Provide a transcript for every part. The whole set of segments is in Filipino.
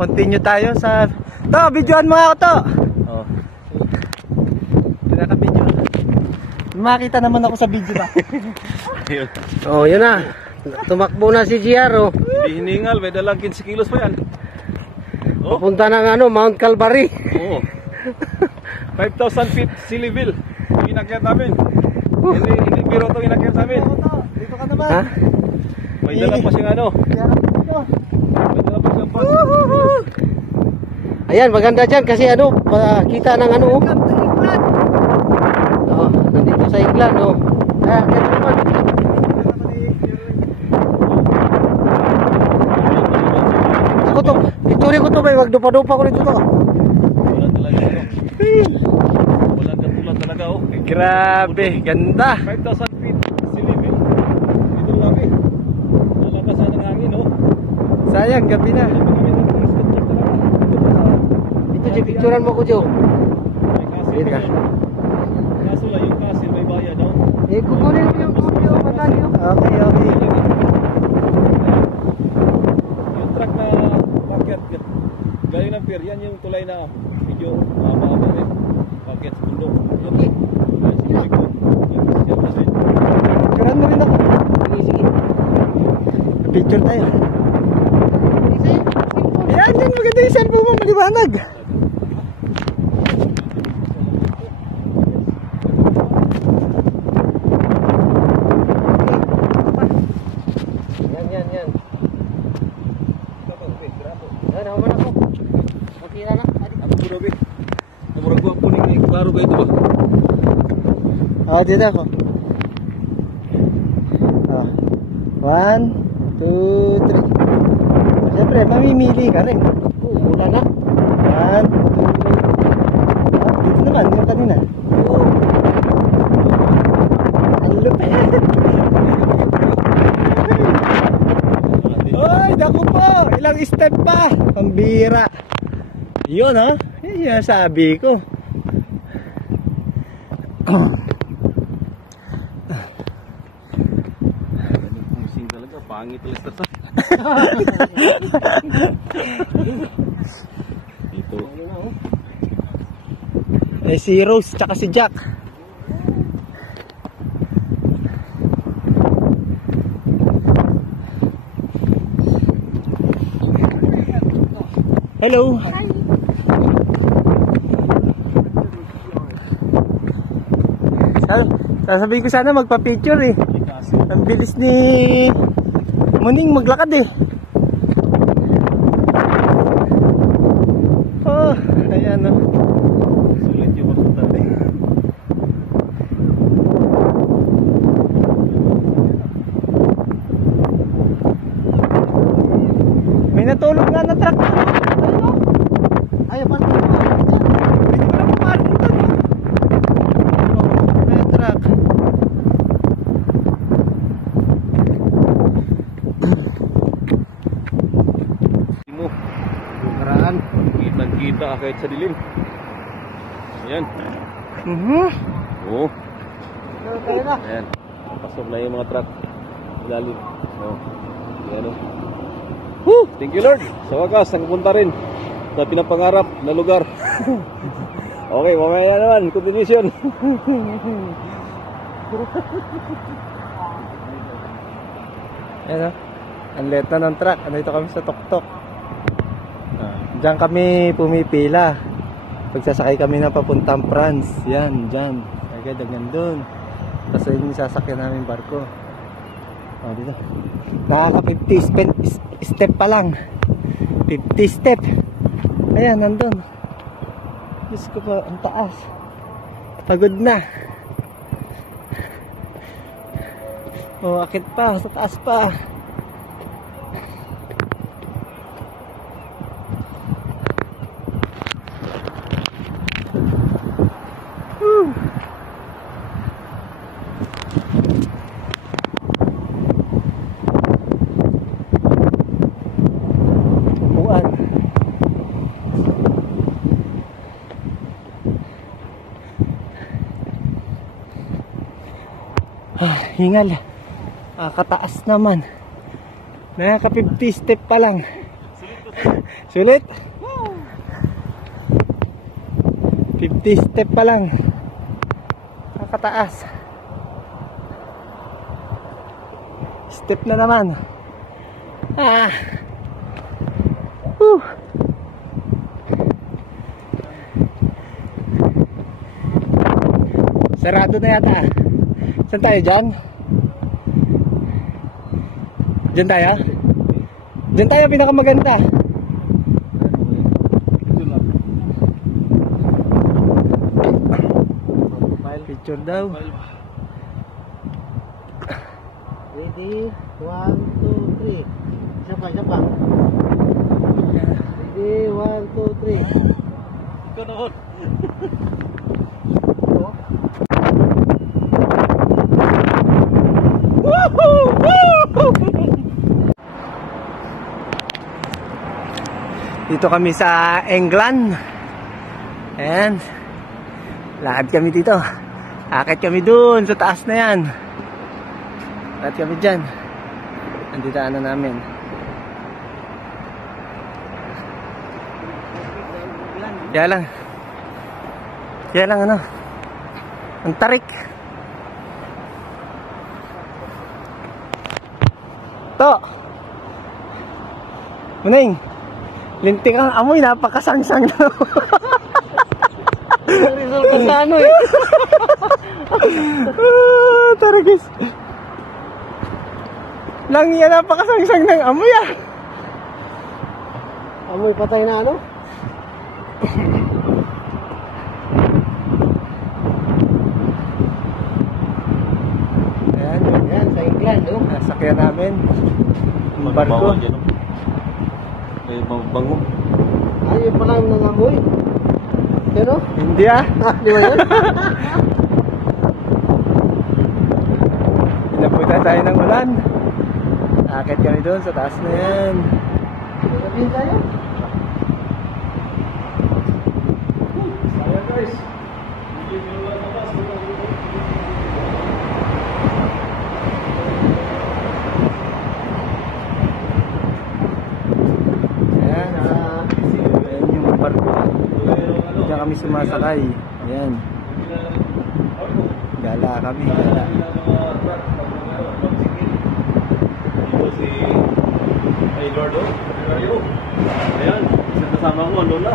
Continue tayo sa... To, videoan mo ako to. Oh. Pinaka-video. Makita naman ako sa video ba? Oh, yun na. Tumakbo na si GR, oh. Hindi hiningal, may dalang 15 kilos pa yan. Oh. Papunta ng Mount Calvary. Oo. 5,000 feet sea level. Inakyat namin. Hindi biro ito inakyat namin. Dito ka naman. Ha? May dala pa siyang ano. May dala pa siyang pan. Ayan, maganda dyan kasi kita ng oh. Oh, nandito sa England, oh. Ah, kaya naman. Ako to, picture ko to, may magdupa-dupa ko dito to. Wala talaga ano. Wala katulad talaga, oh. Grabe, ganda. 5,000 feet sea level. Dito kami. Nalakasan ng hangin, oh. Sayang, gabi na. Ito, picturean mo ko, Joe. May kasil ka. Kaso lang yung kasil may bayad, oh. Kukunin mo yung video, matan nyo. Okay. Yung truck na packet galing ng pier, yan yung tulay na medyo mahaba rin. Packet sa bundok. Yan. Picturean mo rin ako. Sige. Picture tayo. Yan, maganda yung cellphone mo, maliwanag. Yan. Yan, naman ako. Makira na. Ako grabe. Namurag ko puning ni klaro kayo ito ba? Dito ako. 1, 2, 3. Siyempre, mamimili ka rin. Mula na. 1, 2. Dito naman, yung kanina. Ang lupit. Oy, naku po. Ilang step pa. Pambira. Yun, ha? Yun yung sabi ko. Pusing talaga, pangit talaga sa. Dito. Si Rose, tsaka si Jack. Hello. Sasabihin ko sana magpa-picture eh. Ang bilis ni Muning maglakad eh. Oh, ayan oh. Sulit yung masundan eh. May natulog nga na truck. Ayun oh. Ayaw pa naman. Pwede mo lang pumarin ito no. May truck. Kita kahit sa dilim. Ayan. Oo. Ayan. Pasok na yung mga truck. Ilalim. Ayan o. Woo! Thank you Lord. Sa wakas, nagpunta rin sa pinapangarap na lugar. Okay, mamaya naman. Continuation. Ayan o. Ang let na ng truck. Andito kami sa tuktok. Diyan kami pumipila. Pagsasakay kami na papuntang France. Yan, dyan. Agad hanggang doon. Tapos yun yung sasakyan namin barko. Dito. Nakaka 50 step pa lang. 50 step. Ayan, nandun. Diyos ko pa, ang taas. Pagod na. Akit pa, sa taas pa. Hingal. Kataas naman. Naka 50 step pa lang. Sulit. 50 step pa lang. Kataas. Step na naman. Sarado na yata. Saan tayo dyan? Dyan tayo? Dyan tayo pinakamaganda. Picture daw. Ready? 1, 2, 3. Isa pa, isa pa. Ready? 1, 2, 3. Ikaw na hon. Dito kami sa England. Ayan. Lakad kami dito. Akit kami dun sa taas na yan. Lakad kami dyan. Andito ano namin. Kaya lang ano. Ang tarik. To. Muning. Lintik ang amoy, napakasangsang na. Result ko sa ano eh. Taragis. Lang yan, napakasangsang ng amoy ah. Amoy patay na ano? Ayan, Yan, sa England, no? nasakyan namin. Yung barko. May mabango. Ayun pala yung nangamoy. Yan, no? Hindi ah. Di ba yan? Pinapunta tayo ng ulan. Akit kami doon sa taas na yan. Sabihin tayo? Ayan guys. Ayan, ayan yung barko. Diyan kami sumasakay. Ayan. Gala kami, gala. Ito si Eduardo. Ayan, isa kasama ko, Lola.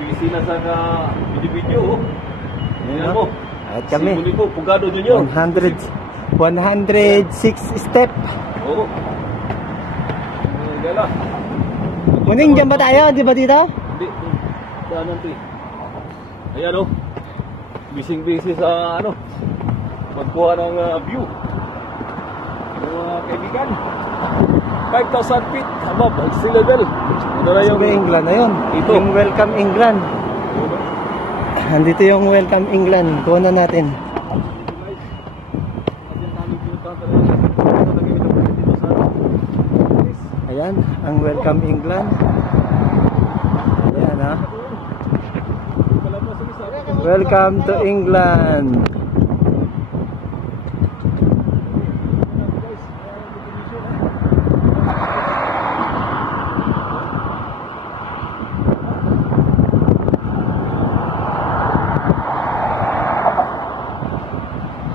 Busy na sa video-video. Ayan mo. Akit kami. Si Munico, Pugado Junior. 106 step. Oo. Gala. Muning, dyan ba tayo? Di ba dito? Hindi. Saan natin? Ayan o. Busy sa ano. Pagkuha ng view. Yung mga kaibigan. 5,000 feet above sea level. Ito na yung Sa England na yun. Ito. Yung Welcome England. Andito yung Welcome England. Kuha na natin. Ayan, ang Welcome England. Ayan ha. Welcome to England.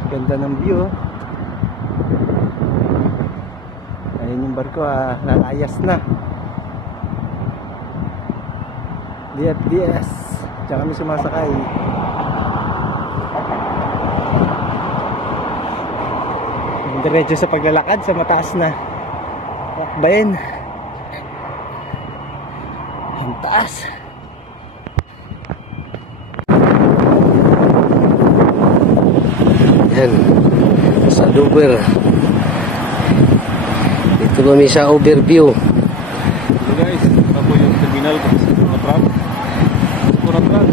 Ganda ng view. Ayun yung barko lalayas na. DFDS. Diyan kami sumasakay. Diretso sa paglalakad sa mataas na lakbayin. Ang taas. Yan. Sa Dover. Dito kami sa overview. Hello guys, ito po yung terminal kung sa mga truck. Ito na truck.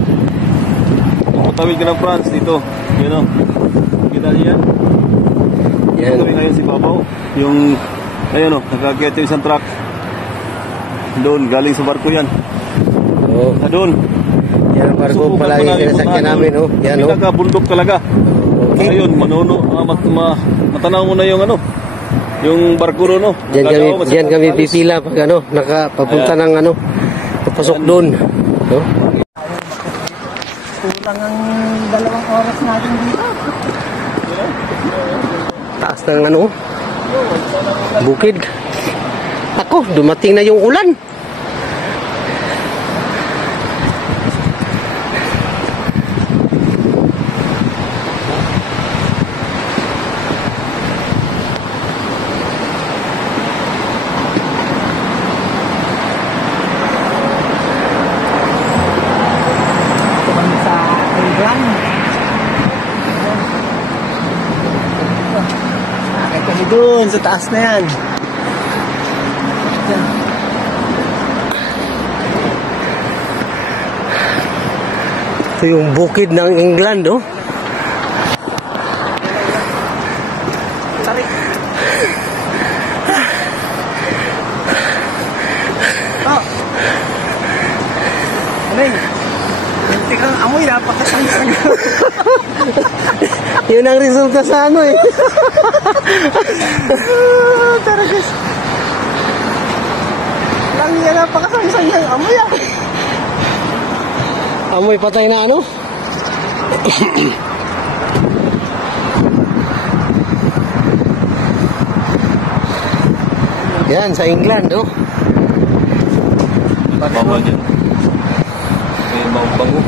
Patawid ka ng France dito. Yan o. Kita niyo yan? Yan. Ito ngayon si Papaw. Yung, ayun o, nakakita yung isang truck. Doon, galing sa barko yan. Oh, Doon. yan ang barko pala yung sinasakyan namin, oh. Yan, oh. Pinaka-bundok talaga. Oh. Ayun, matanaw mo na yung ano, yung barko ro, no? Diyan kami pipila pag ano, papunta ng ano, papasok doon. No? Kulang ang 2 oras natin dito. Taas ng ano, bukid. Ako, dumating na yung ulan. Kami dun, sa taas na yan. Ito yung bukid ng England, oh. Sorry. Oh. Ano yun? Hindi kang amoy, napakasangsang. Yun ang resulta sa ano, eh. Tara guys. Lang yan, napakasangsang ng amoy ah. Amoy patay na ano? Yan, sa England, oh. Bawal dyan. May bango.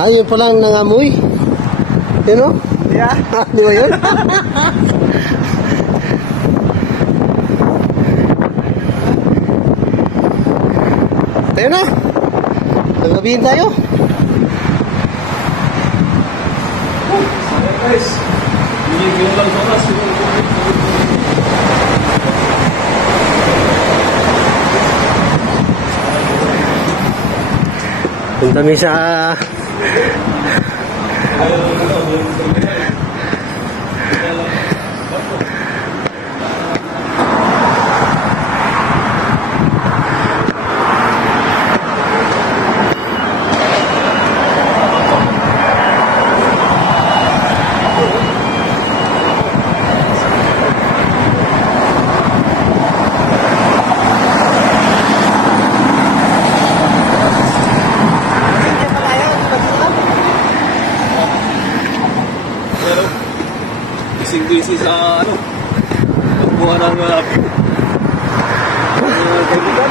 Yun pa lang nangamoy. Yun, oh. Yeah. Di ba yun? Tayo na. Nagabihin tayo. Guys, hindi lang sa oras. Punta kami sa Busy sa ano, pagbuha ng kaibigan.